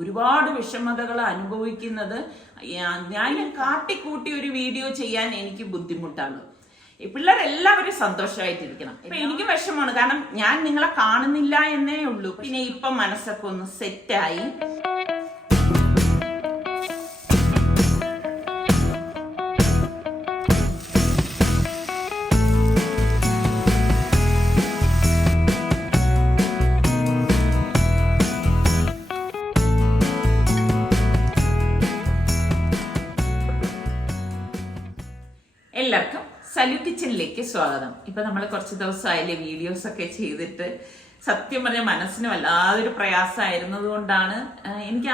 ഒരുപാട് വിഷമതകൾ അനുഭവിക്കുന്നത് ഞാൻ കാട്ടിക്കൂട്ടി ഒരു വീഡിയോ ചെയ്യാൻ എനിക്ക് ബുദ്ധിമുട്ടാണ്. പിള്ളേരെല്ലാവരും സന്തോഷമായിട്ടിരിക്കണം. ഇപ്പൊ എനിക്ക് വിഷമമാണ്, കാരണം ഞാൻ നിങ്ങളെ കാണുന്നില്ല എന്നേ ഉള്ളൂ. പിന്നെ ഇപ്പൊ മനസ്സൊക്കെ ഒന്ന് സെറ്റായി. എല്ലാവർക്കും സലു കിച്ചണിലേക്ക് സ്വാഗതം. ഇപ്പൊ നമ്മൾ കുറച്ച് ദിവസമായില്ലേ വീഡിയോസ് ഒക്കെ ചെയ്തിട്ട്, സത്യം പറഞ്ഞ മനസ്സിന് വല്ലാതൊരു പ്രയാസമായിരുന്നത് കൊണ്ടാണ് എനിക്ക്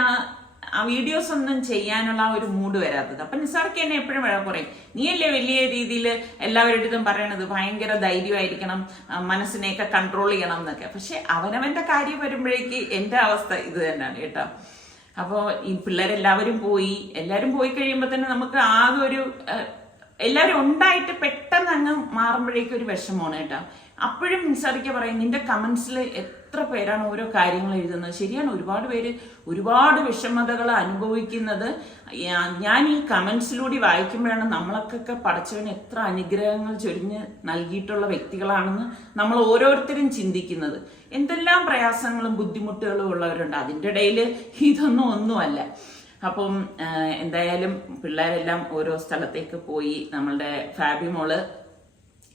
ആ വീഡിയോസ് ഒന്നും ചെയ്യാനുള്ള ആ ഒരു മൂഡ് വരാത്തത്. അപ്പൊ നിസാർക്ക് എന്നെ എപ്പോഴും പറയും, നീയല്ലേ വലിയ രീതിയിൽ എല്ലാവരുടെയും പറയണത് ഭയങ്കര ധൈര്യമായിരിക്കണം, മനസ്സിനെയൊക്കെ കൺട്രോൾ ചെയ്യണം എന്നൊക്കെ. പക്ഷെ അവനവന്റെ കാര്യം വരുമ്പോഴേക്ക് എന്റെ അവസ്ഥ ഇത് തന്നെയാണ് കേട്ടോ. അപ്പോൾ ഈ പിള്ളേരെല്ലാവരും എല്ലാവരും പോയി കഴിയുമ്പോൾ തന്നെ നമുക്ക് ആകെ ഒരു എല്ലാവരും ഉണ്ടായിട്ട് പെട്ടെന്ന് അങ്ങ് മാറുമ്പോഴേക്കും ഒരു വിഷമമാണ് കേട്ടോ. അപ്പോഴും നിസാറിക്ക പറയും, നിന്റെ കമന്റ്സിൽ എത്ര പേരാണ് ഓരോ കാര്യങ്ങൾ എഴുതുന്നത്. ശരിയാണ്, ഒരുപാട് പേര് ഒരുപാട് വിഷമതകൾ അനുഭവിക്കുന്നത് ഞാൻ ഈ കമന്റ്സിലൂടെ വായിക്കുമ്പോഴാണ് നമ്മളൊക്കെ പടച്ചവന് എത്ര അനുഗ്രഹങ്ങൾ ചൊരിഞ്ഞ് നൽകിയിട്ടുള്ള വ്യക്തികളാണെന്ന് നമ്മൾ ഓരോരുത്തരും ചിന്തിക്കുന്നത്. എന്തെല്ലാം പ്രയാസങ്ങളും ബുദ്ധിമുട്ടുകളും ഉള്ളവരുണ്ട്. അതിൻ്റെ ഇടയിൽ ഇതൊന്നും ഒന്നുമല്ല. അപ്പം എന്തായാലും പിള്ളേരെല്ലാം ഓരോ സ്ഥലത്തേക്ക് പോയി. നമ്മളുടെ ഫാബി മോള്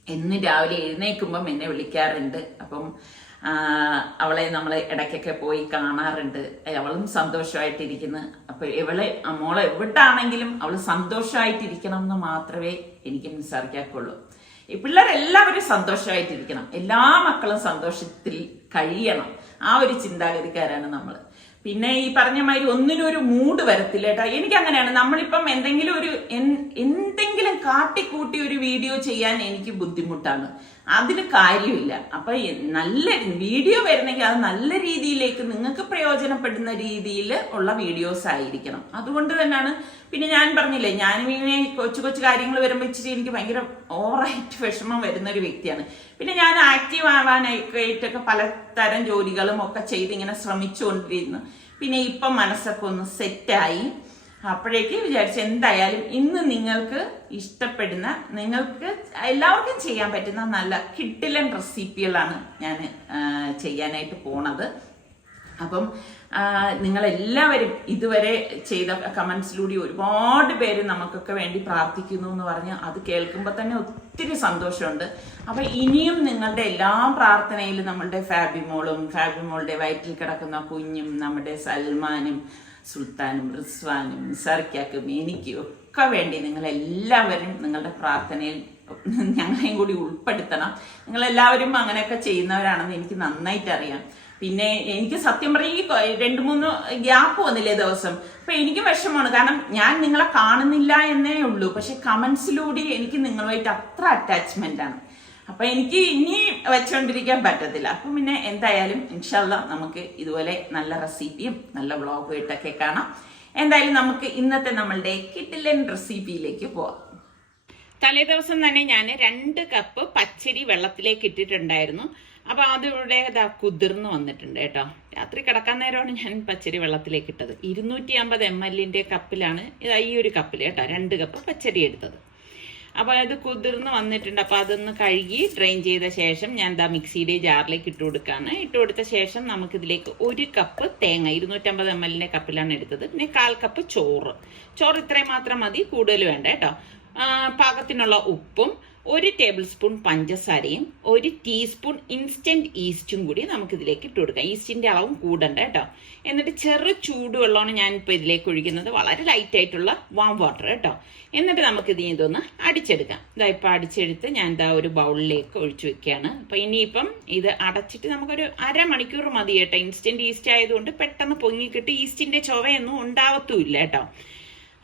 എന്ന് രാവിലെ എഴുന്നേൽക്കുമ്പം എന്നെ വിളിക്കാറുണ്ട്. അപ്പം അവളെ നമ്മൾ ഇടയ്ക്കൊക്കെ പോയി കാണാറുണ്ട്. അവളും സന്തോഷമായിട്ടിരിക്കുന്നു. അപ്പൊ മോളെ എവിടാണെങ്കിലും അവള് സന്തോഷമായിട്ടിരിക്കണം എന്ന് മാത്രമേ എനിക്ക് മനസ്സിലാക്കുള്ളൂ. ഈ പിള്ളേരെല്ലാവരും സന്തോഷമായിട്ടിരിക്കണം, എല്ലാ മക്കളും സന്തോഷത്തിൽ കഴിയണം, ആ ഒരു ചിന്താഗതിക്കാരാണ് നമ്മൾ. പിന്നെ ഈ പറഞ്ഞ മാതിരി ഒന്നിനും ഒരു മൂഡ് വരത്തില്ല കേട്ടോ. എനിക്ക് അങ്ങനെയാണ്. നമ്മളിപ്പം എന്തെങ്കിലും കാട്ടിക്കൂട്ടി ഒരു വീഡിയോ ചെയ്യാൻ എനിക്ക് ബുദ്ധിമുട്ടാണ്. അതിന് കാര്യമില്ല. അപ്പൊ നല്ല വീഡിയോ വരുന്നെങ്കിൽ അത് നല്ല രീതിയിലേക്ക് നിങ്ങൾക്ക് പ്രയോജനപ്പെടുന്ന രീതിയിൽ ഉള്ള വീഡിയോസ് ആയിരിക്കണം. അതുകൊണ്ട് തന്നെയാണ്. പിന്നെ ഞാൻ പറഞ്ഞില്ലേ, ഞാനും ഇങ്ങനെ കൊച്ചു കൊച്ചു കാര്യങ്ങൾ വരുമ്പോൾ ഇച്ചിരി എനിക്ക് ഭയങ്കര ഓവറായിട്ട് വിഷമം വരുന്ന ഒരു വ്യക്തിയാണ്. പിന്നെ ഞാൻ ആക്റ്റീവ് ആവാനായിട്ടൊക്കെ പലതരം ജോലികളും ഒക്കെ ചെയ്ത് ഇങ്ങനെ ശ്രമിച്ചുകൊണ്ടിരുന്നു. പിന്നെ ഇപ്പം മനസ്സൊക്കെ ഒന്ന് സെറ്റായി. അപ്പോഴേക്ക് വിചാരിച്ചു എന്തായാലും ഇന്ന് നിങ്ങൾക്ക് ഇഷ്ടപ്പെടുന്ന, നിങ്ങൾക്ക് എല്ലാവർക്കും ചെയ്യാൻ പറ്റുന്ന നല്ല കിഡിലൻ റെസിപ്പികളാണ് ഞാൻ ചെയ്യാനായിട്ട് പോണത്. അപ്പം നിങ്ങളെല്ലാവരും ഇതുവരെ ചെയ്ത കമന്റ്സിലൂടെ ഒരുപാട് പേര് നമുക്കൊക്കെ വേണ്ടി പ്രാർത്ഥിക്കുന്നു എന്ന് പറഞ്ഞ് അത് കേൾക്കുമ്പോൾ തന്നെ ഒത്തിരി സന്തോഷമുണ്ട്. അപ്പൊ ഇനിയും നിങ്ങളുടെ എല്ലാ പ്രാർത്ഥനയിലും നമ്മളുടെ ഫാബിമോളുടെ വയറ്റിൽ കിടക്കുന്ന കുഞ്ഞും, നമ്മുടെ സൽമാനും സുൽത്താനും റിസ്വാനും നിസാർക്കാക്കും എനിക്കും ഒക്കെ വേണ്ടി നിങ്ങളെല്ലാവരും നിങ്ങളുടെ പ്രാർത്ഥനയിൽ ഞങ്ങളെയും കൂടി ഉൾപ്പെടുത്തണം. നിങ്ങളെല്ലാവരും അങ്ങനെയൊക്കെ ചെയ്യുന്നവരാണെന്ന് എനിക്ക് നന്നായിട്ട് അറിയാം. പിന്നെ എനിക്ക് സത്യം പറഞ്ഞ ഈ 2-3 ഗ്യാപ്പ് വന്നില്ലേ ദിവസം, അപ്പൊ എനിക്ക് വിഷമമാണ്, കാരണം ഞാൻ നിങ്ങളെ കാണുന്നില്ല എന്നേ ഉള്ളൂ. പക്ഷെ കമന്റ്സിലൂടെ എനിക്ക് നിങ്ങളുമായിട്ട് അത്ര അറ്റാച്ച്മെന്റ് ആണ്. അപ്പൊ എനിക്ക് ഇനി വെച്ചോണ്ടിരിക്കാൻ പറ്റത്തില്ല. അപ്പൊ പിന്നെ എന്തായാലും ഇൻഷാല്ലാ നമുക്ക് ഇതുപോലെ നല്ല റെസിപ്പിയും നല്ല വ്ളോഗും ഇട്ടൊക്കെ കാണാം. എന്തായാലും നമുക്ക് ഇന്നത്തെ നമ്മളുടെ കിഡിലൻ റെസിപ്പിയിലേക്ക് പോവാം. തലേ ദിവസം തന്നെ ഞാൻ 2 കപ്പ് പച്ചരി വെള്ളത്തിലേക്ക് ഇട്ടിട്ടുണ്ടായിരുന്നു. അപ്പൊ അതിവിടെ കുതിർന്ന് വന്നിട്ടുണ്ട് കേട്ടോ. രാത്രി കിടക്കാൻ നേരമാണ് ഞാൻ പച്ചരി വെള്ളത്തിലേക്ക് ഇട്ടത്. 250 ml കപ്പിലാണ് ഈ ഒരു കപ്പിൽ കേട്ടോ 2 കപ്പ് പച്ചരി എടുത്തത്. അപ്പൊ അത് കുതിർന്ന് വന്നിട്ടുണ്ട്. അപ്പൊ അതൊന്ന് കഴുകി ഡ്രെയിൻ ചെയ്ത ശേഷം ഞാൻ മിക്സിയുടെ ജാറിലേക്ക് ഇട്ട് കൊടുക്കുകയാണ്. ഇട്ട് കൊടുത്ത ശേഷം നമുക്കിതിലേക്ക് 1 കപ്പ് തേങ്ങ 250 ml കപ്പിലാണ് എടുത്തത്. പിന്നെ 1/4 കപ്പ് ചോറ് ഇത്രയും മാത്രം മതി, കൂടുതൽ വേണ്ട കേട്ടോ. പാകത്തിനുള്ള ഉപ്പും 1 ടേബിൾ സ്പൂൺ പഞ്ചസാരയും 1 ടീസ്പൂൺ ഇൻസ്റ്റന്റ് ഈസ്റ്റും കൂടി നമുക്കിതിലേക്ക് ഇട്ട് കൊടുക്കാം. ഈസ്റ്റിന്റെ അളവും കൂടണ്ട കേട്ടോ. എന്നിട്ട് ചെറു ചൂടുവെള്ളമാണ് ഞാനിപ്പോൾ ഇതിലേക്ക് ഒഴിക്കുന്നത്, വളരെ ലൈറ്റ് ആയിട്ടുള്ള വാം വാട്ടർ കേട്ടോ. എന്നിട്ട് നമുക്കിത് ഇതൊന്ന് അടിച്ചെടുക്കാം. ഇപ്പൊ അടിച്ചെടുത്ത് ഞാൻ ഒരു ബൗളിലേക്ക് ഒഴിച്ചു വെക്കുകയാണ്. അപ്പൊ ഇനിയിപ്പം ഇത് അടച്ചിട്ട് നമുക്കൊരു 1/2 മണിക്കൂർ മതി കേട്ടോ. ഇൻസ്റ്റന്റ് ഈസ്റ്റ് ആയതുകൊണ്ട് പെട്ടെന്ന് പൊങ്ങിക്കിട്ട് ഈസ്റ്റിന്റെ ചൊവയൊന്നും ഉണ്ടാവത്തുമില്ല കേട്ടോ.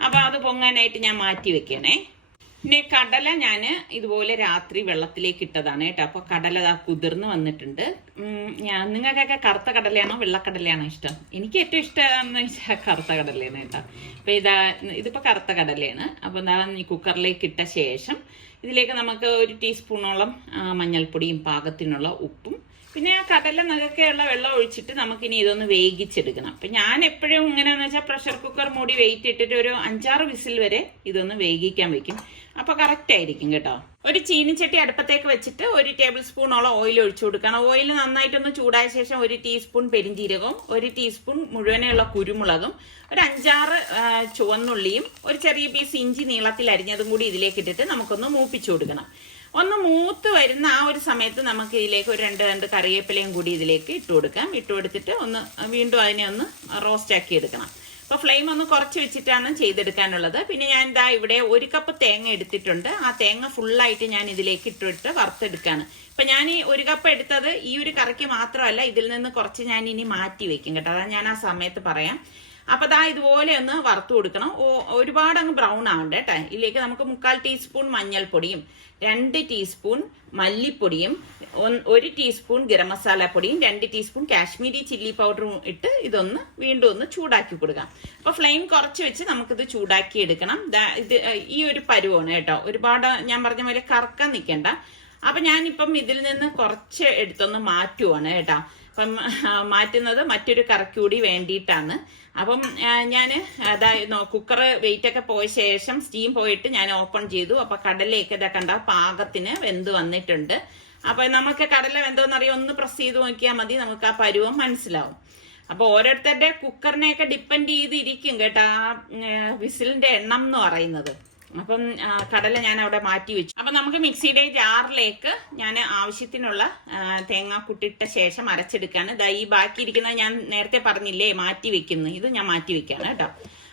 അപ്പൊ അത് പൊങ്ങാനായിട്ട് ഞാൻ മാറ്റി വെക്കണേ. പിന്നെ കടല ഞാൻ ഇതുപോലെ രാത്രി വെള്ളത്തിലേക്ക് ഇട്ടതാണ് കേട്ടോ. അപ്പൊ കടല കുതിർന്ന് വന്നിട്ടുണ്ട്. നിങ്ങൾക്കൊക്കെ കറുത്ത കടലയാണോ വെള്ളക്കടലയാണോ ഇഷ്ടം? എനിക്ക് ഏറ്റവും ഇഷ്ടമാണെന്ന് വെച്ചാൽ കറുത്ത കടലയാണ് കേട്ടോ. അപ്പൊ ഇതിപ്പോ കറുത്ത കടലയാണ്. അപ്പൊ ഈ കുക്കറിലേക്ക് ഇട്ട ശേഷം ഇതിലേക്ക് നമുക്ക് 1 ടീസ്പൂണോളം മഞ്ഞൾപ്പൊടിയും പാകത്തിനുള്ള ഉപ്പും പിന്നെ ആ കടല നകക്കെയുള്ള വെള്ളം ഒഴിച്ചിട്ട് നമുക്കിനി ഇതൊന്ന് വേവിച്ചെടുക്കണം. അപ്പൊ ഞാൻ എപ്പോഴും ഇങ്ങനെയാന്ന് വെച്ചാൽ പ്രഷർ കുക്കർ മൂടി വെയിറ്റ് ഇട്ടിട്ട് ഒരു 5-6 വിസിൽ വരെ ഇതൊന്ന് വേവിക്കാൻ വെക്കും. അപ്പൊ കറക്റ്റ് ആയിരിക്കും കേട്ടോ. ഒരു ചീനിച്ചട്ടി അടുപ്പത്തേക്ക് വെച്ചിട്ട് 1 ടേബിൾ സ്പൂണോളം ഓയിൽ ഒഴിച്ചു കൊടുക്കണം. ഓയിൽ നന്നായിട്ടൊന്ന് ചൂടായ ശേഷം 1 ടീസ്പൂൺ പെരിഞ്ജീരകവും 1 ടീസ്പൂൺ മുഴുവനുള്ള കുരുമുളകും ഒരു 5-6 ചുവന്നുള്ളിയും ഒരു ചെറിയ പീസ് ഇഞ്ചി നീളത്തിൽ അരിഞ്ഞതും കൂടി ഇതിലേക്ക് ഇട്ടിട്ട് നമുക്കൊന്ന് മൂപ്പിച്ചു കൊടുക്കണം. ഒന്ന് മൂത്ത് വരുന്ന ആ ഒരു സമയത്ത് നമുക്ക് ഇതിലേക്ക് ഒരു 2 കറിവേപ്പിലയും കൂടി ഇതിലേക്ക് ഇട്ട് കൊടുക്കാം. ഇട്ട് കൊടുത്തിട്ട് ഒന്ന് വീണ്ടും അതിനെ ഒന്ന് റോസ്റ്റ് ആക്കി എടുക്കണം. അപ്പൊ ഫ്ലെയിം ഒന്ന് കുറച്ച് വെച്ചിട്ടാണ് ചെയ്തെടുക്കാനുള്ളത്. പിന്നെ ഞാൻ ഇതാ ഇവിടെ 1 കപ്പ് തേങ്ങ എടുത്തിട്ടുണ്ട്. ആ തേങ്ങ ഫുള്ളായിട്ട് ഞാൻ ഇതിലേക്ക് ഇട്ടിട്ട് വറുത്തെടുക്കാണ്. ഇപ്പൊ ഞാൻ ഈ 1 കപ്പ് എടുത്തത് ഈ ഒരു കറിക്ക് മാത്രമല്ല, ഇതിൽ നിന്ന് കുറച്ച് ഞാൻ ഇനി മാറ്റി വെക്കും കേട്ടോ. അതാ ഞാൻ ആ സമയത്ത് പറയാം. അപ്പൊ ദാ ഇതുപോലെ ഒന്ന് വറുത്തു കൊടുക്കണം. ഒരുപാട് അങ്ങ് ബ്രൗൺ ആവണ്ട കേട്ടോ. ഇതിലേക്ക് നമുക്ക് 1/4 ടീസ്പൂൺ മഞ്ഞൾപ്പൊടിയും 2 ടീസ്പൂൺ മല്ലിപ്പൊടിയും 1 ടീസ്പൂൺ ഗരം മസാല പൊടിയും 2 ടീസ്പൂൺ കാശ്മീരി ചില്ലി പൗഡറും ഇട്ട് ഇതൊന്ന് വീണ്ടും ഒന്ന് ചൂടാക്കി കൊടുക്കാം. അപ്പൊ ഫ്ലെയിം കുറച്ച് വെച്ച് നമുക്കിത് ചൂടാക്കി എടുക്കണം. ഇത് ഈ ഒരു പരുവാണ് കേട്ടോ. ഒരുപാട് ഞാൻ പറഞ്ഞ പോലെ കറക്കാൻ നിൽക്കണ്ട. അപ്പൊ ഞാനിപ്പം ഇതിൽ നിന്ന് കുറച്ച് എടുത്തൊന്ന് മാറ്റുവാണ് കേട്ടോ. അപ്പം മാറ്റുന്നത് മറ്റൊരു കറിക്ക് കൂടി വേണ്ടിയിട്ടാണ്. അപ്പം ഞാൻ അതായത് കുക്കർ വെയിറ്റ് ഒക്കെ പോയ ശേഷം സ്റ്റീം പോയിട്ട് ഞാൻ ഓപ്പൺ ചെയ്തു. അപ്പൊ കടലയൊക്കെ ഇതൊക്കെ കണ്ട പാകത്തിന് വെന്ത് വന്നിട്ടുണ്ട്. അപ്പൊ നമുക്ക് കടല വെന്തോന്നറിയാം, ഒന്ന് പ്രസ് ചെയ്ത് നോക്കിയാൽ മതി, നമുക്ക് ആ പരുവം മനസ്സിലാവും. അപ്പൊ ഓരോരുത്തരുടെ കുക്കറിനെയൊക്കെ ഡിപ്പെൻഡ് ചെയ്തിരിക്കും കേട്ടോ ആ വിസിലിന്റെ എണ്ണം എന്ന് പറയുന്നത്. അപ്പം കടല ഞാൻ അവിടെ മാറ്റി വെച്ചു. അപ്പൊ നമുക്ക് മിക്സിയുടെ ജാറിലേക്ക് ഞാൻ ആവശ്യത്തിനുള്ള തേങ്ങാക്കുട്ടിട്ട ശേഷം അരച്ചെടുക്കാണ്. ദാ ഈ ബാക്കി ഇരിക്കുന്നത് ഞാൻ നേരത്തെ പറഞ്ഞില്ലേ മാറ്റി വെക്കുന്നത്, ഇത് ഞാൻ മാറ്റി വെക്കാണ് കേട്ടോ.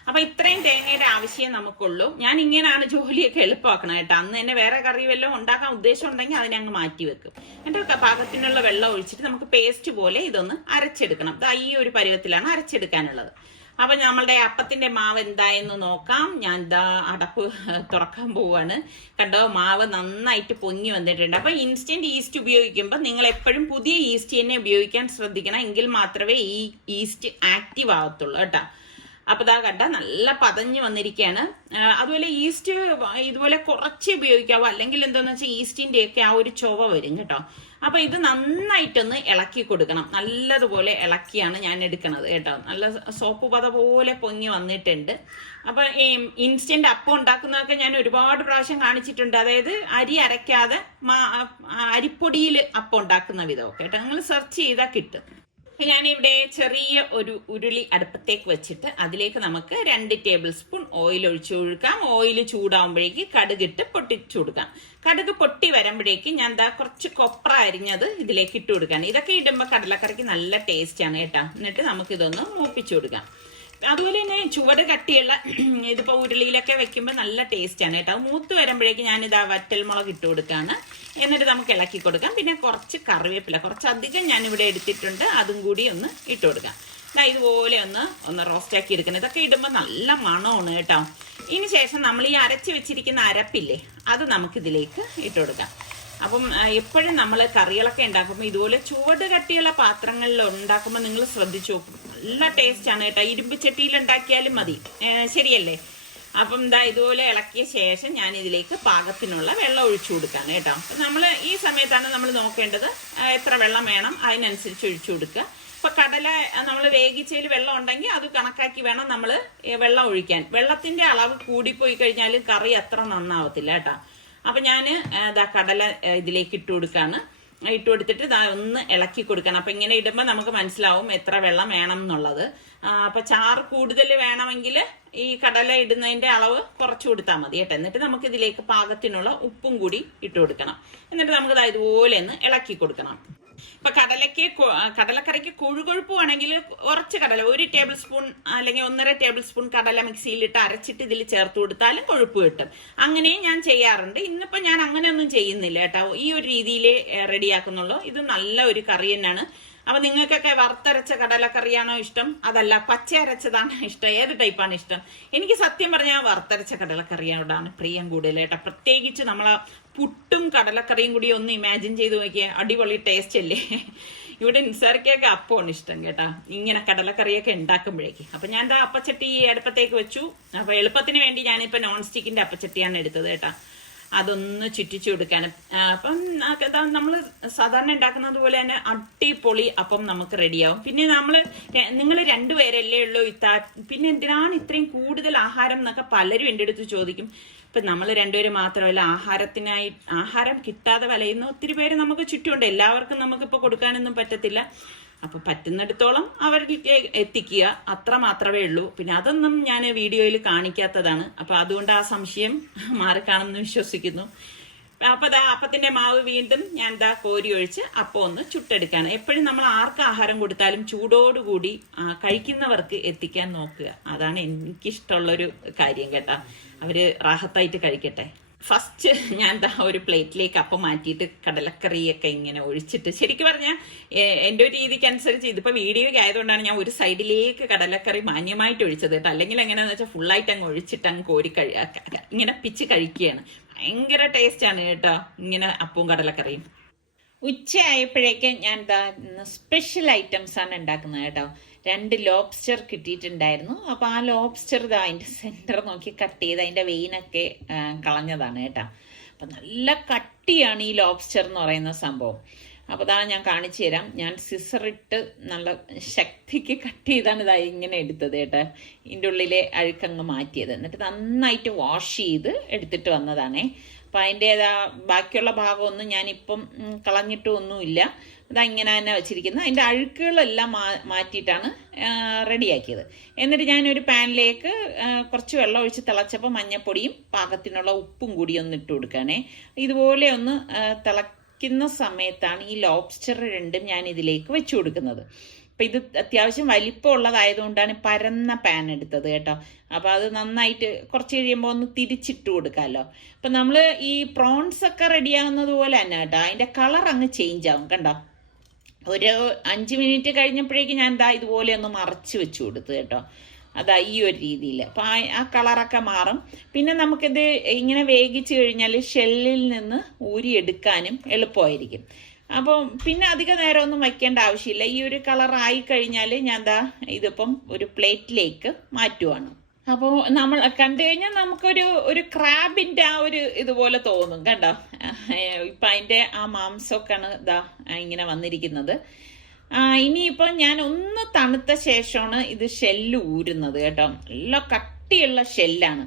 അപ്പൊ ഇത്രയും തേങ്ങയുടെ ആവശ്യം നമുക്കുള്ളൂ. ഞാൻ ഇങ്ങനെയാണ് ജോലിയൊക്കെ എളുപ്പമാക്കണം കേട്ടോ. അന്ന് തന്നെ വേറെ കറി വല്ലതും ഉണ്ടാക്കാൻ ഉദ്ദേശം ഉണ്ടെങ്കിൽ അതിനെ അങ്ങ് മാറ്റി വെക്കും. എന്നിട്ട് പാകത്തിനുള്ള വെള്ളം ഒഴിച്ചിട്ട് നമുക്ക് പേസ്റ്റ് പോലെ ഇതൊന്ന് അരച്ചെടുക്കണം. ദാ ഈ ഒരു പരുവത്തിലാണ് അരച്ചെടുക്കാനുള്ളത്. അപ്പൊ നമ്മളുടെ അപ്പത്തിന്റെ മാവ് എന്തായെന്ന് നോക്കാം. ഞാൻ ദാ അടപ്പ് തുറക്കാൻ പോവാണ്. കണ്ടോ, മാവ് നന്നായിട്ട് പൊങ്ങി വന്നിട്ടുണ്ട്. അപ്പൊ ഇൻസ്റ്റന്റ് ഈസ്റ്റ് ഉപയോഗിക്കുമ്പോൾ നിങ്ങൾ എപ്പോഴും പുതിയ ഈസ്റ്റ് തന്നെ ഉപയോഗിക്കാൻ ശ്രദ്ധിക്കണം. എങ്കിൽ മാത്രമേ ഈ ഈസ്റ്റ് ആക്റ്റീവ് ആവത്തുള്ളൂ കേട്ടോ. അപ്പൊ ഇതാ കണ്ട നല്ല പതഞ്ഞു വന്നിരിക്കുകയാണ്. അതുപോലെ ഈസ്റ്റ് ഇതുപോലെ കുറച്ച് ഉപയോഗിക്കാവോ, അല്ലെങ്കിൽ എന്താന്ന് വെച്ചാൽ ഈസ്റ്റിന്റെ ഒക്കെ ആ ഒരു ചൊവ വരും കേട്ടോ. അപ്പൊ ഇത് നന്നായിട്ടൊന്ന് ഇളക്കി കൊടുക്കണം. നല്ലതുപോലെ ഇളക്കിയാണ് ഞാൻ എടുക്കണത് കേട്ടോ. നല്ല സോപ്പ് പത പോലെ പൊങ്ങി വന്നിട്ടുണ്ട്. അപ്പൊ ഈ ഇൻസ്റ്റന്റ് അപ്പം ഉണ്ടാക്കുന്നതൊക്കെ ഞാൻ ഒരുപാട് പ്രാവശ്യം കാണിച്ചിട്ടുണ്ട്. അതായത് അരി അരയ്ക്കാതെ അരിപ്പൊടിയിൽ അപ്പം ഉണ്ടാക്കുന്ന വിധമൊക്കെ കേട്ടോ. നിങ്ങൾ സെർച്ച് ചെയ്താൽ കിട്ടും. ഞാനിവിടെ ചെറിയ ഒരു ഉരുളി അടുപ്പത്തേക്ക് വെച്ചിട്ട് അതിലേക്ക് നമുക്ക് 2 ടേബിൾ സ്പൂൺ ഓയിൽ ഒഴിച്ചു കൊടുക്കാം. ഓയിൽ ചൂടാവുമ്പോഴേക്ക് കടുകിട്ട് പൊട്ടിച്ചു കൊടുക്കാം. കടുക് പൊട്ടി വരുമ്പോഴേക്ക് ഞാൻ എന്താ കുറച്ച് കൊപ്ര അരിഞ്ഞത് ഇതിലേക്ക് ഇട്ട് കൊടുക്കാം. ഇതൊക്കെ ഇടുമ്പോൾ കടലക്കറിക്ക് നല്ല ടേസ്റ്റ് ആണ് കേട്ടോ. എന്നിട്ട് നമുക്ക് ഇതൊന്ന് മൂപ്പിച്ചു കൊടുക്കാം. അതുപോലെ തന്നെ ചുവട് കട്ടിയുള്ള ഇതിപ്പോ ഉരുളിയിലൊക്കെ വെക്കുമ്പോൾ നല്ല ടേസ്റ്റ് ആണ് കേട്ടോ. മൂത്ത് വരുമ്പോഴേക്ക് ഞാനിതാ വറ്റൽമുളക് ഇട്ട് കൊടുക്കാണ്. എന്നിട്ട് നമുക്ക് ഇളക്കി കൊടുക്കാം. പിന്നെ കുറച്ച് കറിവേപ്പില കുറച്ചധികം ഞാനിവിടെ എടുത്തിട്ടുണ്ട്, അതും കൂടി ഒന്ന് ഇട്ട് കൊടുക്കാം. ഇതുപോലെ ഒന്ന് റോസ്റ്റ് ആക്കി എടുക്കണം. ഇതൊക്കെ ഇടുമ്പോൾ നല്ല മണമാണ് കേട്ടോ. ഇതിന് ശേഷം നമ്മൾ ഈ അരച്ച് വെച്ചിരിക്കുന്ന അരപ്പില്ലേ, അത് നമുക്കിതിലേക്ക് ഇട്ട് കൊടുക്കാം. അപ്പം എപ്പോഴും നമ്മൾ കറികളൊക്കെ ഉണ്ടാക്കുമ്പോൾ ഇതുപോലെ ചുവട് കട്ടിയുള്ള പാത്രങ്ങളിൽ ഉണ്ടാക്കുമ്പോൾ നിങ്ങൾ ശ്രദ്ധിച്ചു നോക്കും, നല്ല ടേസ്റ്റ് ആണ് കേട്ടോ. ഇരുമ്പ് ചട്ടിയിൽ ഉണ്ടാക്കിയാലും മതി, ശരിയല്ലേ? അപ്പം ഇതാ ഇതുപോലെ ഇളക്കിയ ശേഷം ഞാൻ ഇതിലേക്ക് പാകത്തിനുള്ള വെള്ളം ഒഴിച്ചു കൊടുക്കാണ് കേട്ടോ. നമ്മൾ ഈ സമയത്താണ് നമ്മൾ നോക്കേണ്ടത് എത്ര വെള്ളം വേണം, അതിനനുസരിച്ച് ഒഴിച്ചു കൊടുക്കുക. ഇപ്പൊ കടല നമ്മൾ വേവിച്ചതിൽ വെള്ളം ഉണ്ടെങ്കിൽ അത് കണക്കാക്കി വേണം നമ്മൾ വെള്ളം ഒഴിക്കാൻ. വെള്ളത്തിന്റെ അളവ് കൂടിപ്പോയി കഴിഞ്ഞാൽ കറി അത്ര നന്നാവത്തില്ല കേട്ടോ. അപ്പൊ ഞാൻ കടല ഇതിലേക്ക് ഇട്ട് കൊടുക്കാണ്. ഇട്ട് കൊടുത്തിട്ട് ഒന്ന് ഇളക്കി കൊടുക്കണം. അപ്പൊ ഇങ്ങനെ ഇടുമ്പോൾ നമുക്ക് മനസ്സിലാവും എത്ര വെള്ളം വേണം എന്നുള്ളത്. അപ്പൊ ചാറ് കൂടുതൽ വേണമെങ്കിൽ ഈ കടല ഇടുന്നതിന്റെ അളവ് കുറച്ചു കൊടുത്താൽ മതി കേട്ടോ. എന്നിട്ട് നമുക്ക് ഇതിലേക്ക് പാകത്തിനുള്ള ഉപ്പും കൂടി ഇട്ട് കൊടുക്കണം. എന്നിട്ട് നമുക്ക് ഇതുപോലെ ഒന്ന് ഇളക്കി കൊടുക്കണം. ഇപ്പൊ കടലക്കറിക്ക് കൊഴുകൊഴുപ്പ് വേണമെങ്കിൽ കുറച്ച് കടല 1 ടേബിൾ സ്പൂൺ അല്ലെങ്കിൽ 1.5 ടേബിൾ സ്പൂൺ കടല മിക്സിയിലിട്ട് അരച്ചിട്ട് ഇതിൽ ചേർത്ത് കൊടുത്താലും കൊഴുപ്പ് കിട്ടും. അങ്ങനെയും ഞാൻ ചെയ്യാറുണ്ട്. ഇന്നിപ്പോ ഞാൻ അങ്ങനെയൊന്നും ചെയ്യുന്നില്ല കേട്ടോ. ഈ ഒരു രീതിയിൽ റെഡിയാക്കുന്നുള്ളൂ. ഇത് നല്ല ഒരു കറി തന്നെയാണ്. അപ്പൊ നിങ്ങൾക്കൊക്കെ വറുത്തരച്ച കടലക്കറിയാണോ ഇഷ്ടം, അതല്ല പച്ച അരച്ചതാണോ ഇഷ്ടം, ഏത് ടൈപ്പാണ് ഇഷ്ടം? എനിക്ക് സത്യം പറഞ്ഞാൽ വറുത്തരച്ച കടലക്കറിയോടാണ് പ്രിയം കൂടുതൽ കേട്ടോ. പ്രത്യേകിച്ച് നമ്മളെ പുട്ടും കടലക്കറിയും കൂടി ഒന്ന് ഇമാജിൻ ചെയ്ത് നോക്കിയാൽ അടിപൊളി ടേസ്റ്റ് അല്ലേ. ഇവിടെ നിസാർക്കൊക്കെ അപ്പമാണ് ഇഷ്ടം കേട്ടാ, ഇങ്ങനെ കടലക്കറിയൊക്കെ ഉണ്ടാക്കുമ്പോഴേക്ക്. അപ്പൊ ഞാൻ എന്താ അപ്പച്ചട്ടി അടുപ്പത്തേക്ക് വെച്ചു. അപ്പൊ എളുപ്പത്തിന് വേണ്ടി ഞാനിപ്പോ നോൺ സ്റ്റിക്കിന്റെ അപ്പച്ചട്ടിയാണ് എടുത്തത് കേട്ടാ. അതൊന്ന് ചുറ്റിച്ചു കൊടുക്കാനും. അപ്പം നമ്മൾ സാധാരണ ഉണ്ടാക്കുന്നത് പോലെ തന്നെ അടിപൊളി അപ്പം നമുക്ക് റെഡിയാവും. പിന്നെ നിങ്ങൾ രണ്ടുപേരല്ലേ ഉള്ളൂ പിന്നെ എന്തിനാണ് ഇത്രയും കൂടുതൽ ആഹാരം എന്നൊക്കെ പലരും എൻ്റെ അടുത്ത് ചോദിക്കും. ഇപ്പൊ നമ്മൾ രണ്ടുപേരും മാത്രമല്ല, ആഹാരം കിട്ടാതെ വലയുന്ന ഒത്തിരി പേര് നമുക്ക് ചുറ്റുമുണ്ട്. എല്ലാവർക്കും നമുക്കിപ്പോൾ കൊടുക്കാനൊന്നും പറ്റത്തില്ല. അപ്പൊ പറ്റുന്നിടത്തോളം അവരിലേക്ക് എത്തിക്കുക, അത്ര മാത്രമേ ഉള്ളൂ. പിന്നെ അതൊന്നും ഞാൻ വീഡിയോയിൽ കാണിക്കാത്തതാണ്. അപ്പൊ അതുകൊണ്ട് ആ സംശയം മാറിക്കാണെന്ന് വിശ്വസിക്കുന്നു. അപ്പൊ അപ്പത്തിന്റെ മാവ് വീണ്ടും ഞാൻ കോരി ഒഴിച്ച് അപ്പം ഒന്ന് ചുട്ടെടുക്കാണ്. എപ്പോഴും നമ്മൾ ആർക്ക് ആഹാരം കൊടുത്താലും ചൂടോടുകൂടി കഴിക്കുന്നവർക്ക് എത്തിക്കാൻ നോക്കുക. അതാണ് എനിക്കിഷ്ടമുള്ളൊരു കാര്യം കേട്ടാ. അവര് റാഹത്തായിട്ട് കഴിക്കട്ടെ. ഫസ്റ്റ് ഞാൻ ഒരു പ്ലേറ്റിലേക്ക് അപ്പം മാറ്റിയിട്ട് കടലക്കറിയൊക്കെ ഇങ്ങനെ ഒഴിച്ചിട്ട്, ശരിക്കും പറഞ്ഞാൽ എൻ്റെ ഒരു രീതിക്ക് അനുസരിച്ച് ഇതിപ്പോൾ വീഡിയോയ്ക്ക് ആയതുകൊണ്ടാണ് ഞാൻ ഒരു സൈഡിലേക്ക് കടലക്കറി മാന്യമായിട്ട് ഒഴിച്ചത് കേട്ടോ. അല്ലെങ്കിൽ എങ്ങനെയാണെന്ന് വെച്ചാൽ ഫുള്ളായിട്ട് അങ്ങ് ഒഴിച്ചിട്ട് അങ്ങ് കോരി ഇങ്ങനെ പിച്ച് കഴിക്കുകയാണ്. ഭയങ്കര ടേസ്റ്റാണ് കേട്ടോ ഇങ്ങനെ അപ്പവും കടലക്കറിയും. ഉച്ചയായപ്പോഴേക്ക് ഞാൻ സ്പെഷ്യൽ ഐറ്റംസ് ആണ് ഉണ്ടാക്കുന്നത് കേട്ടോ. 2 ലോബ്സ്റ്റർ കിട്ടിയിട്ടുണ്ടായിരുന്നു. അപ്പോൾ ആ ലോബ്സ്റ്റർ അതിൻ്റെ സെൻറ്റർ നോക്കി കട്ട് ചെയ്ത് അതിൻ്റെ വെയിനൊക്കെ കളഞ്ഞതാണ് കേട്ടോ. അപ്പം നല്ല കട്ടിയാണ് ഈ ലോബ്സ്റ്റർ എന്ന് പറയുന്ന സംഭവം. അപ്പോൾ ഞാൻ കാണിച്ചു തരാം. ഞാൻ സിസറിട്ട് നല്ല ശക്തിക്ക് കട്ട് ചെയ്താണ് ഇങ്ങനെ എടുത്തത് കേട്ടോ. ഇതിൻ്റെ ഉള്ളിലെ അഴുക്കങ്ങ് മാറ്റിയത്. എന്നിട്ട് നന്നായിട്ട് വാഷ് ചെയ്ത് എടുത്തിട്ട് വന്നതാണേ. അപ്പം അതിൻ്റെ ബാക്കിയുള്ള ഭാഗമൊന്നും ഞാനിപ്പം കളഞ്ഞിട്ടൊന്നുമില്ല. ഇങ്ങനെ തന്നെ വെച്ചിരിക്കുന്നത്. അതിൻ്റെ അഴുക്കുകളെല്ലാം മാറ്റിയിട്ടാണ് റെഡിയാക്കിയത്. എന്നിട്ട് ഞാനൊരു പാനിലേക്ക് കുറച്ച് വെള്ളം ഒഴിച്ച് തിളച്ചപ്പോൾ മഞ്ഞപ്പൊടിയും പാകത്തിനുള്ള ഉപ്പും കൂടി ഒന്ന് ഇട്ട് കൊടുക്കുകയാണേ. ഇതുപോലെ ഒന്ന് തിളയ്ക്കുന്ന സമയത്താണ് ഈ ലോബ്സ്റ്റർ രണ്ടും ഞാൻ ഇതിലേക്ക് വെച്ചു കൊടുക്കുന്നത്. അപ്പം ഇത് അത്യാവശ്യം വലിപ്പമുള്ളതായതുകൊണ്ടാണ് പരന്ന പാൻ എടുത്തത് കേട്ടോ. അപ്പം അത് നന്നായിട്ട് കുറച്ച് കഴിയുമ്പോൾ ഒന്ന് തിരിച്ചിട്ട് കൊടുക്കാമല്ലോ. അപ്പം നമ്മൾ ഈ പ്രോൺസ് ഒക്കെ റെഡിയാകുന്നത് പോലെ തന്നെ കേട്ടോ. അതിൻ്റെ കളർ അങ്ങ് ചേഞ്ച് ആവും കണ്ടോ. ഒരു 5 മിനിറ്റ് കഴിഞ്ഞപ്പോഴേക്ക് ഞാൻ ഇതുപോലെ ഒന്ന് മറച്ച് വെച്ച് കൊടുത്തു കേട്ടോ. ഈ ഒരു രീതിയിൽ. അപ്പം ആ കളറൊക്കെ മാറും. പിന്നെ നമുക്കിത് ഇങ്ങനെ വേവിച്ച് കഴിഞ്ഞാൽ ഷെല്ലിൽ നിന്ന് ഊരിയെടുക്കാനും എളുപ്പമായിരിക്കും. അപ്പോൾ പിന്നെ അധിക നേരം ഒന്നും വയ്ക്കേണ്ട ആവശ്യമില്ല. ഈ ഒരു കളറായി കഴിഞ്ഞാൽ ഞാൻ ഇതിപ്പം ഒരു പ്ലേറ്റിലേക്ക് മാറ്റുവാണ്. അപ്പോൾ നമ്മൾ കണ്ടു കഴിഞ്ഞാൽ നമുക്കൊരു ക്രാബിൻ്റെ ആ ഒരു ഇതുപോലെ തോന്നും കണ്ടോ. ഇപ്പം അതിൻ്റെ ആ മാംസമൊക്കെയാണ് ഇങ്ങനെ വന്നിരിക്കുന്നത്. ഇനിയിപ്പം ഞാൻ ഒന്ന് തണുത്ത ശേഷമാണ് ഇത് ഷെല്ല് ഊരുന്നത് കേട്ടോ. നല്ല കട്ടിയുള്ള ഷെല്ലാണ്.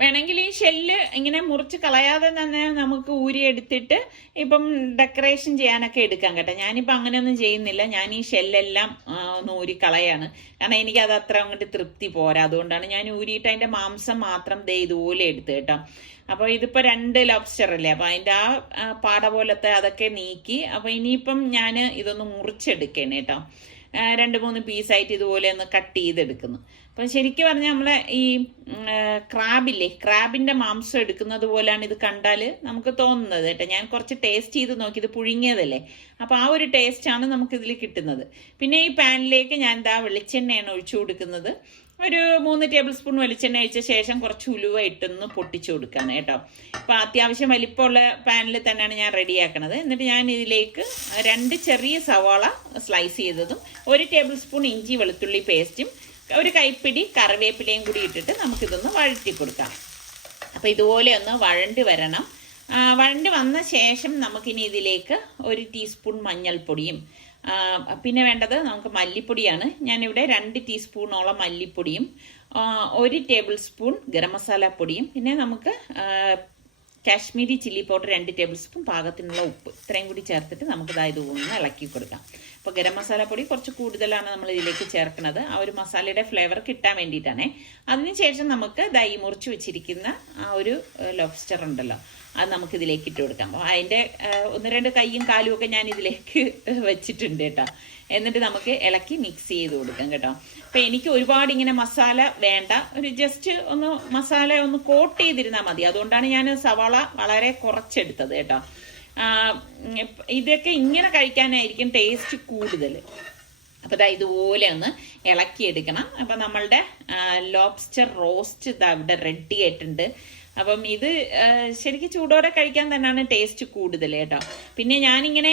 വേണമെങ്കിൽ ഈ ഷെല്ല് ഇങ്ങനെ മുറിച്ച് കളയാതെ തന്നെ നമുക്ക് ഊരിയെടുത്തിട്ട് ഇപ്പം ഡെക്കറേഷൻ ചെയ്യാനൊക്കെ എടുക്കാം കേട്ടോ. ഞാനിപ്പോൾ അങ്ങനെയൊന്നും ചെയ്യുന്നില്ല. ഞാൻ ഈ ഷെല്ലെല്ലാം ഒന്ന് ഊരി കളയാണ്. കാരണം എനിക്കത് അത്ര അങ്ങോട്ട് തൃപ്തി പോരാ. അതുകൊണ്ടാണ് ഞാൻ ഊരിയിട്ട് അതിൻ്റെ മാംസം മാത്രം ഇതുപോലെ എടുത്ത് കേട്ടോ. അപ്പോൾ ഇതിപ്പോൾ 2 ലോബ്സ്റ്റർ അല്ലേ. അപ്പോൾ അതിൻ്റെ ആ പാട പോലത്തെ അതൊക്കെ നീക്കി. അപ്പോൾ ഇനിയിപ്പം ഞാൻ ഇതൊന്ന് മുറിച്ചെടുക്കണം കേട്ടോ. 2-3 പീസായിട്ട് ഇതുപോലെ ഒന്ന് കട്ട് ചെയ്തെടുക്കുന്നു. അപ്പം ശരിക്കും പറഞ്ഞാൽ നമ്മളെ ഈ ക്രാബിൻ്റെ മാംസം എടുക്കുന്നത് പോലെയാണ് ഇത് കണ്ടാൽ നമുക്ക് തോന്നുന്നത് കേട്ടോ. ഞാൻ കുറച്ച് ടേസ്റ്റ് ചെയ്ത് നോക്കി. ഇത് പുഴുങ്ങിയതല്ലേ. അപ്പോൾ ആ ഒരു ടേസ്റ്റാണ് നമുക്കിതിൽ കിട്ടുന്നത്. പിന്നെ ഈ പാനിലേക്ക് ഞാൻ വെളിച്ചെണ്ണയാണ് ഒഴിച്ചു കൊടുക്കുന്നത്. ഒരു 3 ടേബിൾ സ്പൂൺ വെളിച്ചെണ്ണ ഒഴിച്ച ശേഷം കുറച്ച് ഉലുവ ഇട്ടൊന്ന് പൊട്ടിച്ചു കൊടുക്കുകയാണ് കേട്ടോ. അപ്പോൾ അത്യാവശ്യം വലിപ്പമുള്ള പാനിൽ തന്നെയാണ് ഞാൻ റെഡിയാക്കണത്. എന്നിട്ട് ഞാൻ ഇതിലേക്ക് 2 ചെറിയ സവാള സ്ലൈസ് ചെയ്തതും 1 ടേബിൾ സ്പൂൺ ഇഞ്ചി വെളുത്തുള്ളി പേസ്റ്റും 1 കൈപ്പിടി കറിവേപ്പിലയും കൂടി ഇട്ടിട്ട് നമുക്കിതൊന്ന് വഴറ്റി കൊടുക്കാം. അപ്പോൾ ഇതുപോലെ ഒന്ന് വഴണ്ടി വരണം. വഴണ്ടി വന്ന ശേഷം നമുക്കിനി ഇതിലേക്ക് 1 ടീസ്പൂൺ മഞ്ഞൾപ്പൊടിയും പിന്നെ വേണ്ടത് നമുക്ക് മല്ലിപ്പൊടിയാണ്. ഞാനിവിടെ 2 ടീസ്പൂണോളം മല്ലിപ്പൊടിയും 1 ടേബിൾ സ്പൂൺ ഗരം മസാല പൊടിയും പിന്നെ നമുക്ക് Kashmiri chilli powder 2 table spoon പാകത്തിനുള്ള ഉപ്പ് ഇത്രയും കൂടി ചേർത്തിട്ട് നമുക്ക് ഇതൊന്ന് ഇളക്കി കൊടുക്കാം. അപ്പോൾ ഗരം മസാല പൊടി കുറച്ച് കൂടുതലാണ് നമ്മൾ ഇതിലേക്ക് ചേർക്കുന്നത്. ആ ഒരു മസാലയുടെ ഫ്ലേവർ കിട്ടാൻ വേണ്ടിയിട്ടാണേ. അതിനുശേഷം നമുക്ക് ഈ മുറിച്ച് വെച്ചിരിക്കുന്ന ആ ഒരു ലോബ്സ്റ്റർ ഉണ്ടല്ലോ, അത് നമുക്കിതിലേക്ക് ഇട്ട് കൊടുക്കാം. അപ്പോൾ അതിൻ്റെ 1-2 കൈയും കാലും ഒക്കെ ഞാൻ ഇതിലേക്ക് വെച്ചിട്ടുണ്ട് കേട്ടോ. എന്നിട്ട് നമുക്ക് ഇളക്കി മിക്സ് ചെയ്ത് കൊടുക്കാം കേട്ടോ. അപ്പോൾ എനിക്ക് ഒരുപാട് ഇങ്ങനെ മസാല വേണ്ട. ഒരു ജസ്റ്റ് ഒന്ന് മസാല ഒന്ന് കോട്ട് ചെയ്തിരുന്നാൽ മതി. അതുകൊണ്ടാണ് ഞാൻ സവാള വളരെ കുറച്ചെടുത്തത് കേട്ടോ. ഇതൊക്കെ ഇങ്ങനെ കഴിക്കാനായിരിക്കും ടേസ്റ്റ് കൂടുതൽ. അപ്പോൾ ഇതുപോലെ ഒന്ന് ഇളക്കിയെടുക്കണം. അപ്പോൾ നമ്മളുടെ ലോബ്സ്റ്റർ റോസ്റ്റ് ഇവിടെ റെഡി ആയിട്ടുണ്ട്. അപ്പം ഇത് ശരിക്കും ചൂടോടെ കഴിക്കാൻ തന്നെയാണ് ടേസ്റ്റ് കൂടുതൽ കേട്ടോ. പിന്നെ ഞാനിങ്ങനെ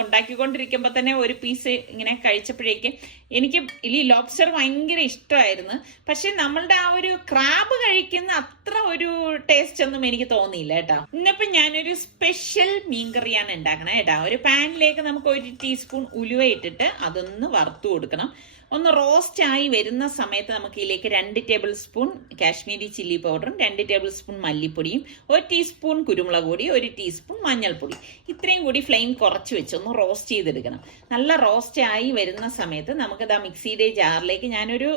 ഉണ്ടാക്കിക്കൊണ്ടിരിക്കുമ്പോൾ തന്നെ ഒരു പീസ് ഇങ്ങനെ കഴിച്ചപ്പോഴേക്കും എനിക്ക് ഈ ലോബ്സ്റ്റർ ഭയങ്കര ഇഷ്ടമായിരുന്നു. പക്ഷെ നമ്മളുടെ ആ ഒരു ക്രാബ് കഴിക്കുന്ന അത്ര ഒരു ടേസ്റ്റ് ഒന്നും എനിക്ക് തോന്നിയില്ല കേട്ടോ. ഇന്നിപ്പം ഞാനൊരു സ്പെഷ്യൽ മീൻകറിയാണ് ഉണ്ടാക്കണത് കേട്ടോ. ഒരു പാനിലേക്ക് നമുക്ക് 1 ടീസ്പൂൺ ഉലുവ ഇട്ടിട്ട് അതൊന്ന് വറുത്തു കൊടുക്കണം. ഒന്ന് റോസ്റ്റ് ആയി വരുന്ന സമയത്ത് നമുക്ക് ഇതിലേക്ക് 2 ടേബിൾ സ്പൂൺ കാശ്മീരി ചില്ലി പൗഡറും 2 ടേബിൾ സ്പൂൺ മല്ലിപ്പൊടിയും 1 ടീസ്പൂൺ കുരുമുളക് പൊടി 1 ടീസ്പൂൺ മഞ്ഞൾപ്പൊടി ഇത്രയും കൂടി ഫ്ലെയിം കുറച്ച് വെച്ച് ഒന്ന് റോസ്റ്റ് ചെയ്തെടുക്കണം. നല്ല റോസ്റ്റ് ആയി വരുന്ന സമയത്ത് നമുക്കിത് ആ മിക്സിയുടെ ജാറിലേക്ക് ഞാനൊരു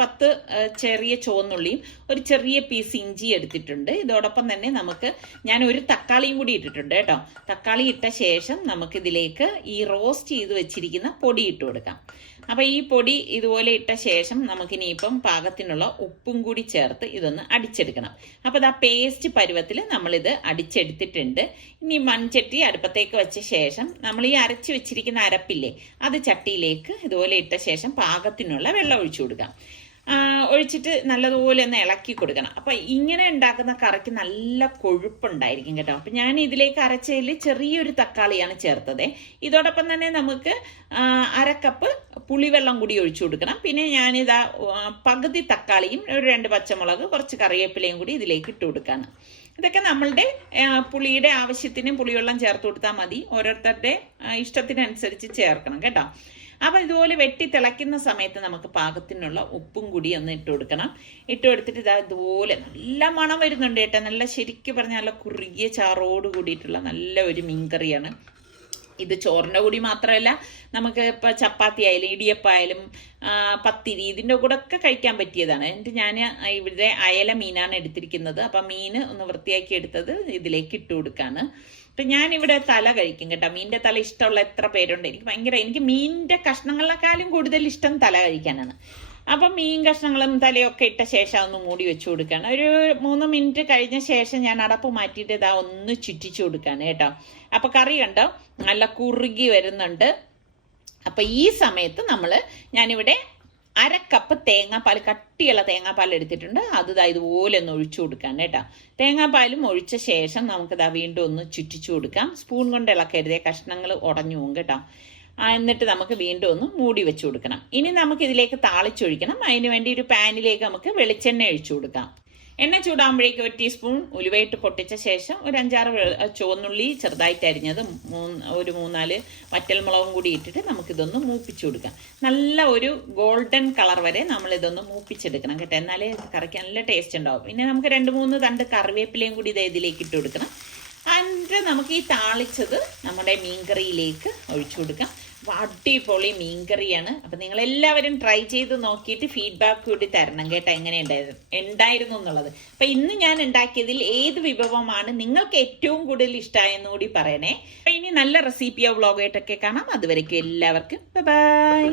10 ചെറിയ ചുവന്നുള്ളിയും ഒരു ചെറിയ പീസ് ഇഞ്ചി എടുത്തിട്ടുണ്ട്. ഇതോടൊപ്പം തന്നെ ഞാൻ ഒരു തക്കാളിയും കൂടി ഇട്ടിട്ടുണ്ട് കേട്ടോ. തക്കാളി ഇട്ട ശേഷം നമുക്കിതിലേക്ക് ഈ റോസ്റ്റ് ചെയ്ത് വെച്ചിരിക്കുന്ന പൊടി ഇട്ട് കൊടുക്കാം. അപ്പം ഈ പൊടി ഇതുപോലെ ഇട്ട ശേഷം നമുക്കിനിയിപ്പം പാകത്തിനുള്ള ഉപ്പും കൂടി ചേർത്ത് ഇതൊന്ന് അടിച്ചെടുക്കണം. അപ്പോൾ ഇത് ആ പേസ്റ്റ് പരുവത്തിൽ നമ്മളിത് അടിച്ചെടുത്തിട്ടുണ്ട്. ഇനി മൺചട്ടി അടുപ്പത്തേക്ക് വെച്ച ശേഷം നമ്മൾ ഈ അരച്ച് വെച്ചിരിക്കുന്ന അരപ്പില്ലേ അത് ചട്ടിയിലേക്ക് ഇതുപോലെ ഇട്ട ശേഷം പാകത്തിനുള്ള വെള്ളം ഒഴിച്ചു കൊടുക്കാം. ഒഴിച്ചിട്ട് നല്ലതുപോലെ ഒന്ന് ഇളക്കി കൊടുക്കണം. അപ്പം ഇങ്ങനെ ഉണ്ടാക്കുന്ന കറിക്ക് നല്ല കൊഴുപ്പുണ്ടായിരിക്കും കേട്ടോ. അപ്പം ഞാൻ ഇതിലേക്ക് അരച്ചതിൽ ചെറിയൊരു തക്കാളിയാണ് ചേർത്തത്. ഇതോടൊപ്പം തന്നെ നമുക്ക് 1/2 കപ്പ് പുളിവെള്ളം കൂടി ഒഴിച്ചു കൊടുക്കണം. പിന്നെ ഞാനിതാ പകുതി തക്കാളിയും 2 പച്ചമുളക് കുറച്ച് കറിവേപ്പിലയും കൂടി ഇതിലേക്ക് ഇട്ട് കൊടുക്കുകയാണ്. ഇതൊക്കെ നമ്മളുടെ പുളിയുടെ ആവശ്യത്തിന് പുളിവെള്ളം ചേർത്ത് കൊടുത്താൽ മതി. ഓരോരുത്തരുടെ ഇഷ്ടത്തിനനുസരിച്ച് ചേർക്കണം കേട്ടോ. അപ്പം ഇതുപോലെ വെട്ടി തിളയ്ക്കുന്ന സമയത്ത് നമുക്ക് പാകത്തിനുള്ള ഉപ്പും കൂടി ഒന്ന് ഇട്ട് കൊടുക്കണം. ഇട്ട് കൊടുത്തിട്ട് ഇതുപോലെ നല്ല മണം വരുന്നുണ്ട് കേട്ടോ. നല്ല ശരിക്കും പറഞ്ഞാൽ നല്ല കുറുകിയ ചാറോട് കൂടിയിട്ടുള്ള നല്ല ഒരു മീൻകറിയാണ് ഇത്. ചോറിൻ്റെ കൂടി മാത്രമല്ല നമുക്ക് ഇപ്പോൾ ചപ്പാത്തി ആയാലും ഇടിയപ്പായാലും പത്തിരി ഇതിൻ്റെ കൂടെ ഒക്കെ കഴിക്കാൻ പറ്റിയതാണ്. എന്നിട്ട് ഞാൻ ഇവിടെ അയല മീനാണ് എടുത്തിരിക്കുന്നത്. അപ്പം മീൻ ഒന്ന് വൃത്തിയാക്കി എടുത്തത് ഇതിലേക്ക് ഇട്ട് കൊടുക്കുകയാണ്. അപ്പം ഞാനിവിടെ തല കഴിക്കും കേട്ടോ. മീനിൻ്റെ തല ഇഷ്ടമുള്ള എത്ര പേരുണ്ട്. എനിക്ക് മീനിൻ്റെ കഷ്ണങ്ങളെക്കാളും കൂടുതൽ ഇഷ്ടം തല കഴിക്കാനാണ്. അപ്പം മീൻ കഷ്ണങ്ങളും തലയൊക്കെ ഇട്ട ശേഷം ഒന്ന് മൂടി വെച്ച് കൊടുക്കുകയാണ്. ഒരു 3 മിനിറ്റ് കഴിഞ്ഞ ശേഷം ഞാൻ അടപ്പ് മാറ്റിയിട്ട് ഇതാ ഒന്ന് ചുറ്റിച്ചു കൊടുക്കുകയാണ് കേട്ടോ. അപ്പം കറി കണ്ടോ നല്ല കുറുകി വരുന്നുണ്ട്. അപ്പം ഈ സമയത്ത് ഞാനിവിടെ 1/2 കപ്പ് തേങ്ങാപ്പാൽ, കട്ടിയുള്ള തേങ്ങാപ്പാൽ എടുത്തിട്ടുണ്ട്. അത് ഇതുപോലെ ഒന്ന് ഒഴിച്ചു കൊടുക്കാം കേട്ടോ. തേങ്ങാപ്പാലും ഒഴിച്ച ശേഷം നമുക്കിതാ വീണ്ടും ഒന്ന് ചുറ്റിച്ചു കൊടുക്കാം. സ്പൂൺ കൊണ്ട് ഇളക്കരുതേ, കഷ്ണങ്ങൾ ഉടഞ്ഞു പോകും കേട്ടോ. എന്നിട്ട് നമുക്ക് വീണ്ടും ഒന്ന് മൂടി വെച്ച് കൊടുക്കണം. ഇനി നമുക്ക് ഇതിലേക്ക് താളിച്ചൊഴിക്കണം. അതിന് വേണ്ടി ഒരു പാനിലേക്ക് നമുക്ക് വെളിച്ചെണ്ണ ഒഴിച്ചു കൊടുക്കാം. എണ്ണ ചൂടാകുമ്പോഴേക്കും 1 ടീസ്പൂൺ ഉലുവയിട്ട് പൊട്ടിച്ച ശേഷം ഒരു 5-6 ചുവന്നുള്ളി ചെറുതായിട്ട് അരിഞ്ഞത്, ഒരു 3-4 വറ്റൽമുളകും കൂടി ഇട്ടിട്ട് നമുക്കിതൊന്ന് മൂപ്പിച്ചു കൊടുക്കാം. നല്ല ഒരു ഗോൾഡൻ കളർ വരെ നമ്മളിതൊന്ന് മൂപ്പിച്ചെടുക്കണം കേട്ടോ. എന്നാലേ കറിക്ക് നല്ല ടേസ്റ്റ് ഉണ്ടാവും. പിന്നെ നമുക്ക് 2-3 തണ്ട് കറിവേപ്പിലയും കൂടി ഇതിലേക്ക് ഇട്ട് കൊടുക്കണം. എന്നിട്ട് നമുക്ക് ഈ താളിച്ചത് നമ്മുടെ മീൻകറിയിലേക്ക് ഒഴിച്ചു കൊടുക്കാം. അടിപൊളി മീൻകറിയാണ്. അപ്പം നിങ്ങളെല്ലാവരും ട്രൈ ചെയ്ത് നോക്കിയിട്ട് ഫീഡ്ബാക്ക് കൂടി തരണം കേട്ടോ, എങ്ങനെ ഉണ്ടായിരുന്നു എന്നുള്ളത്. അപ്പം ഇന്ന് ഞാൻ ഉണ്ടാക്കിയതിൽ ഏത് വിഭവമാണ് നിങ്ങൾക്ക് ഏറ്റവും കൂടുതൽ ഇഷ്ടമായെന്ന് കൂടി പറയണേ. അപ്പം ഇനി നല്ല റെസിപ്പിയോ വ്ളോഗായിട്ടൊക്കെ കാണാം. അതുവരേക്കും എല്ലാവർക്കും ബൈ.